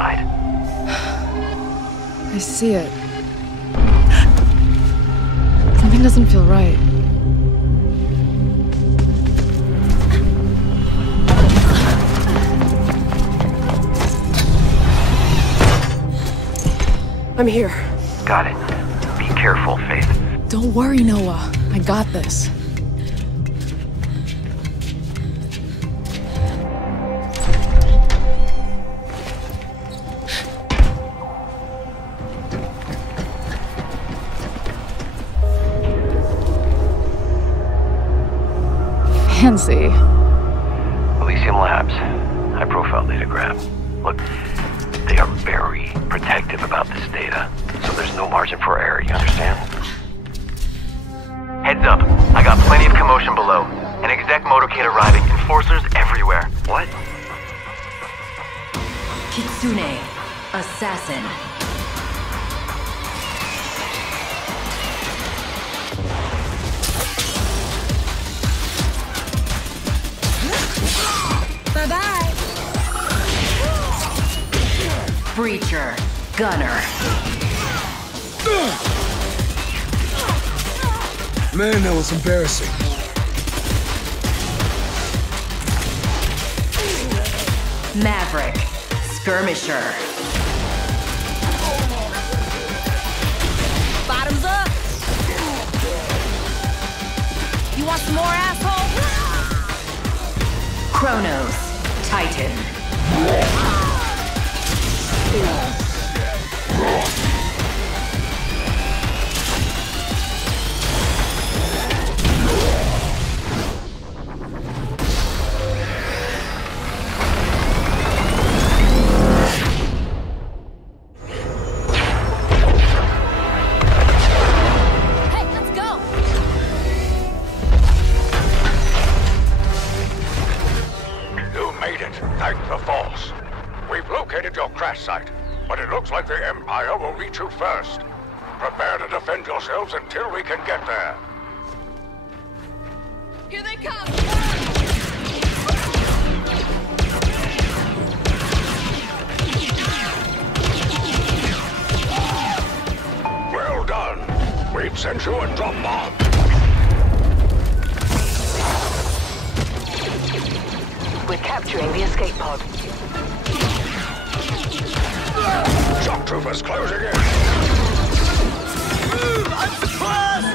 side. I see it. Something doesn't feel right. I'm here. Got it. Be careful, Faith. Don't worry, Noah. I got this. Fancy. Elysium Labs. High-profile data grab. Look, they are very protective about this data, so there's no margin for error, you understand? Heads up, I got plenty of commotion below. An exec motorcade arriving, enforcers everywhere. What? Kitsune, assassin. Bye-bye. Breacher, gunner. Man, that was embarrassing. Maverick, skirmisher. Bottoms up. You want some more, asshole? Chronos, titan. Site, but it looks like the Empire will reach you first. Prepare to defend yourselves until we can get there. Here they come! Well done. We've sent you a drop bomb. We're capturing the escape pod. Shock troopers closing in.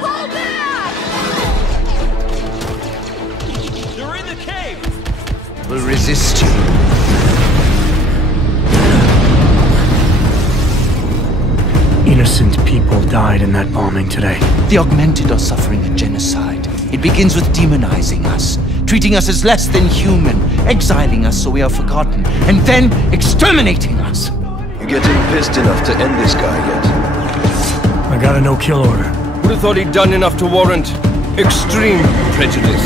Fall back! They're in the cave! Will resist you. Innocent people died in that bombing today. The augmented are suffering a genocide. It begins with demonizing us, treating us as less than human, exiling us so we are forgotten, and then exterminating us. You getting pissed enough to end this guy yet? I got a no-kill order. Would have thought he'd done enough to warrant extreme prejudice.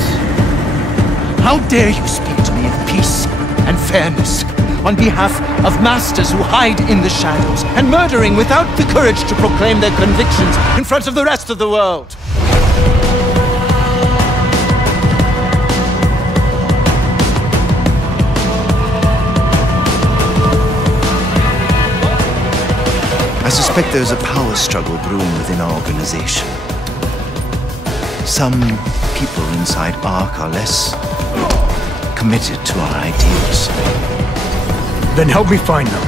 How dare you speak to me of peace and fairness on behalf of masters who hide in the shadows and murdering without the courage to proclaim their convictions in front of the rest of the world? I suspect there's a power struggle brewing within our organization. Some people inside ARC are less committed to our ideals. Then help me find them.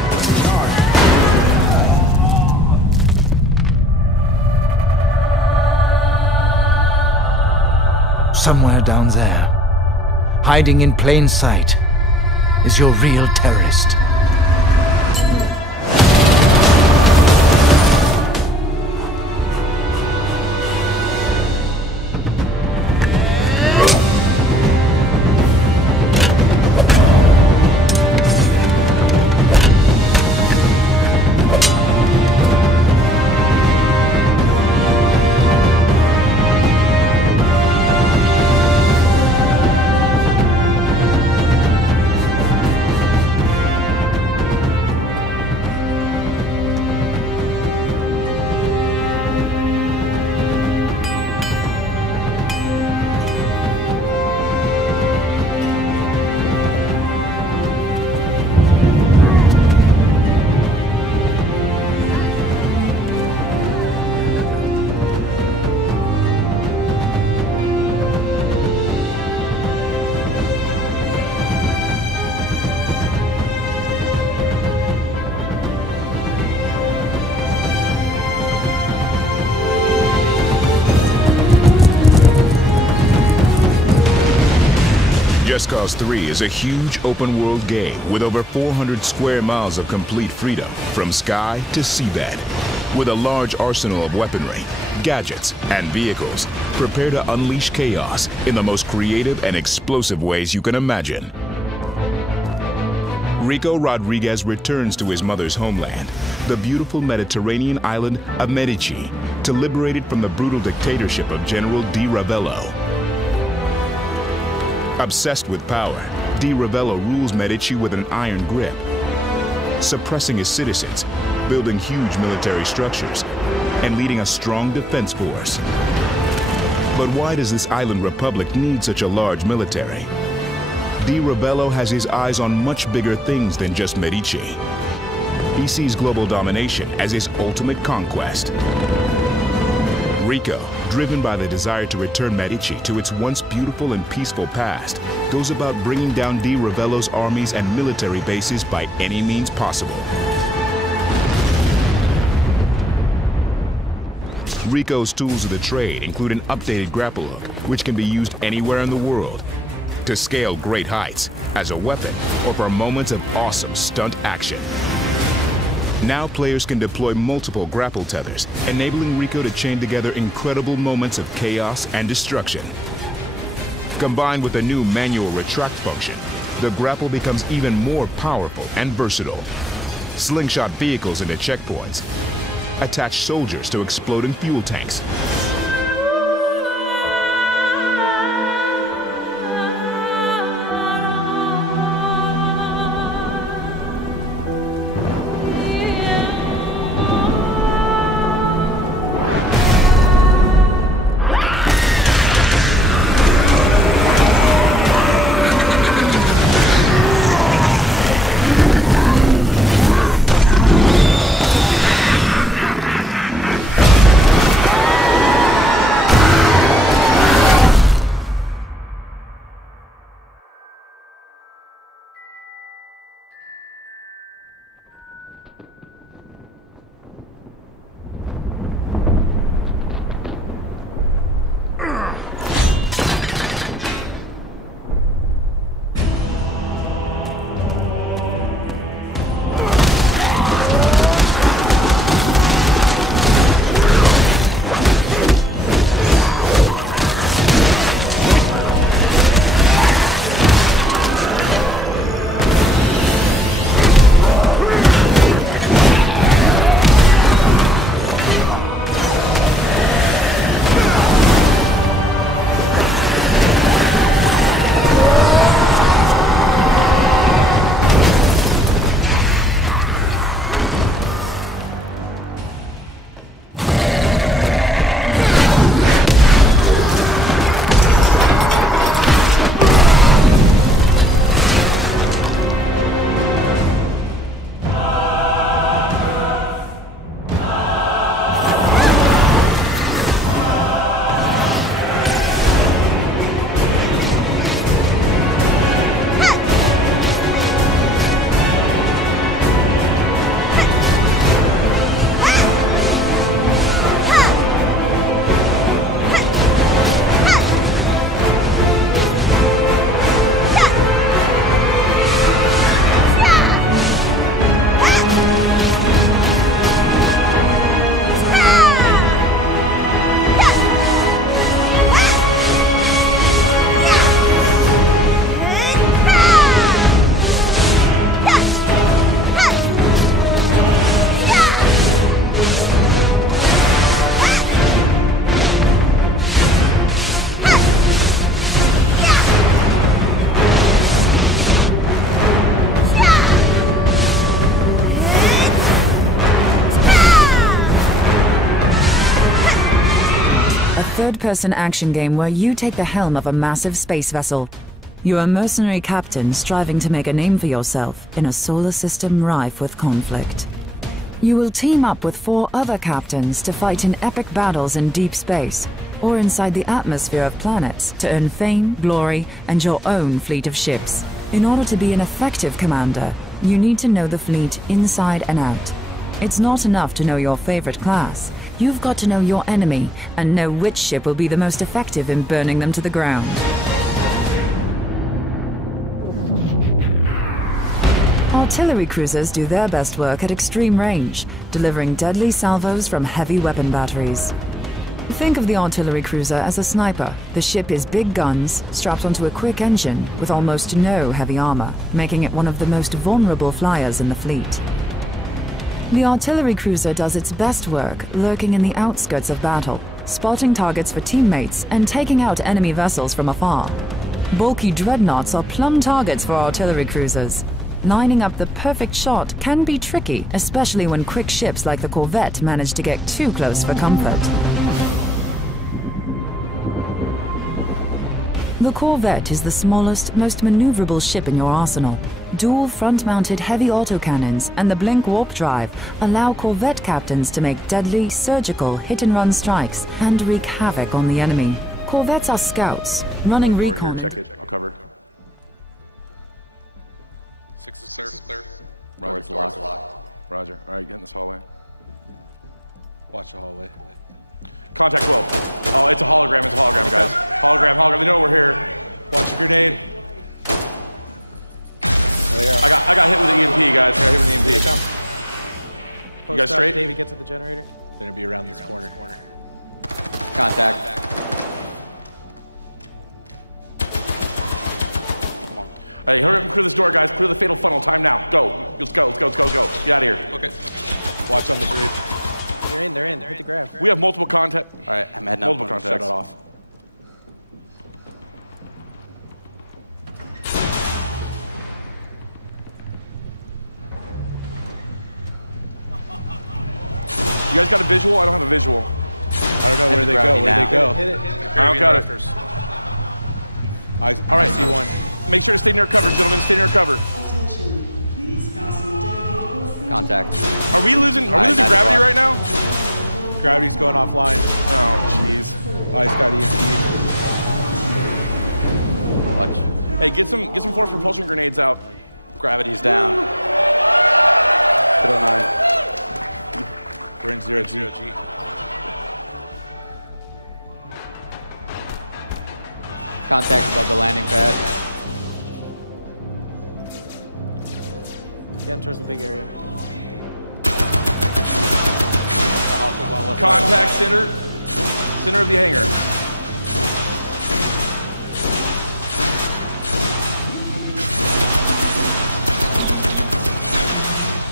Somewhere down there, hiding in plain sight, is your real terrorist. Just Cause 3 is a huge open-world game with over 400 square miles of complete freedom from sky to seabed. With a large arsenal of weaponry, gadgets, and vehicles, prepare to unleash chaos in the most creative and explosive ways you can imagine. Rico Rodriguez returns to his mother's homeland, the beautiful Mediterranean island of Medici, to liberate it from the brutal dictatorship of General Di Ravello. Obsessed with power, Di Ravello rules Medici with an iron grip, suppressing his citizens, building huge military structures, and leading a strong defense force. But why does this island republic need such a large military? Di Ravello has his eyes on much bigger things than just Medici. He sees global domination as his ultimate conquest. Rico, driven by the desire to return Medici to its once beautiful and peaceful past, goes about bringing down Di Ravello's armies and military bases by any means possible. Rico's tools of the trade include an updated grapple hook, which can be used anywhere in the world, to scale great heights, as a weapon, or for moments of awesome stunt action. Now players can deploy multiple grapple tethers, enabling Rico to chain together incredible moments of chaos and destruction. Combined with a new manual retract function, the grapple becomes even more powerful and versatile. Slingshot vehicles into checkpoints, attach soldiers to exploding fuel tanks, third-person action game where you take the helm of a massive space vessel. You're a mercenary captain striving to make a name for yourself in a solar system rife with conflict. You will team up with 4 other captains to fight in epic battles in deep space, or inside the atmosphere of planets to earn fame, glory, and your own fleet of ships. In order to be an effective commander, you need to know the fleet inside and out. It's not enough to know your favorite class. You've got to know your enemy and know which ship will be the most effective in burning them to the ground. Artillery cruisers do their best work at extreme range, delivering deadly salvos from heavy weapon batteries. Think of the artillery cruiser as a sniper. The ship is big guns, strapped onto a quick engine, with almost no heavy armor, making it one of the most vulnerable flyers in the fleet. The artillery cruiser does its best work lurking in the outskirts of battle, spotting targets for teammates and taking out enemy vessels from afar. Bulky dreadnoughts are plum targets for artillery cruisers. Lining up the perfect shot can be tricky, especially when quick ships like the Corvette manage to get too close for comfort. The Corvette is the smallest, most maneuverable ship in your arsenal. Dual front-mounted heavy autocannons and the blink warp drive allow Corvette captains to make deadly, surgical, hit-and-run strikes and wreak havoc on the enemy. Corvettes are scouts, running recon. Check it, I'll cover. 6 is clear. Roger, locked. Roger. All right, get in this hallway. Watch the hallway. Contact 12. Oh, it's a hologram, guys. Hologram, they know we're here. Watch a grenade. There they are. I got hit with the EMP, guys. You guys straight? Davey, get to the generator. They're gonna be around this corner. Contact. Hey, hurry up and clear this door, guys. Clear the fatal funnel. Time now. Go. Let's go. Get out of here. Okay. Watch on the bridge. They're in. Hit the grab. We have multiple contact. All right, I'm heading multiple up. contacts. Shut it off. You guys got a visual? I don't have a visual. I don't know where they go. Hit it. I don't got it. All right, see one. Make sure to stay near cover, gentlemen. Stay near cover. Contact. Are we losing gravity right now? Gravity's going offline. Oh, jeez. Oh, he's got EMP. Watch. Hey, get some force propulsion grenades out. Gravity's down. 9. We're in 0G. Contact above the landing pad. Get him towards the big area. Contact center of the hangar.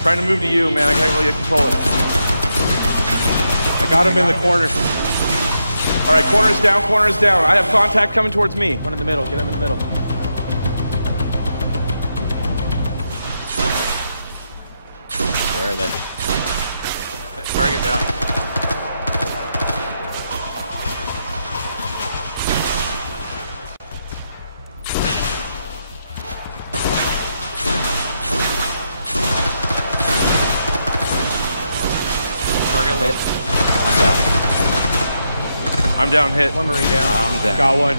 Trying to move to you, man. I can't really control it. I got him in the corner. All right, corner's down. I have contact coming towards me. One in the middle. Get him in the middle. Where are they? Target down. Target low. I'm down. Hit. One Marine down. I'm down. Got one.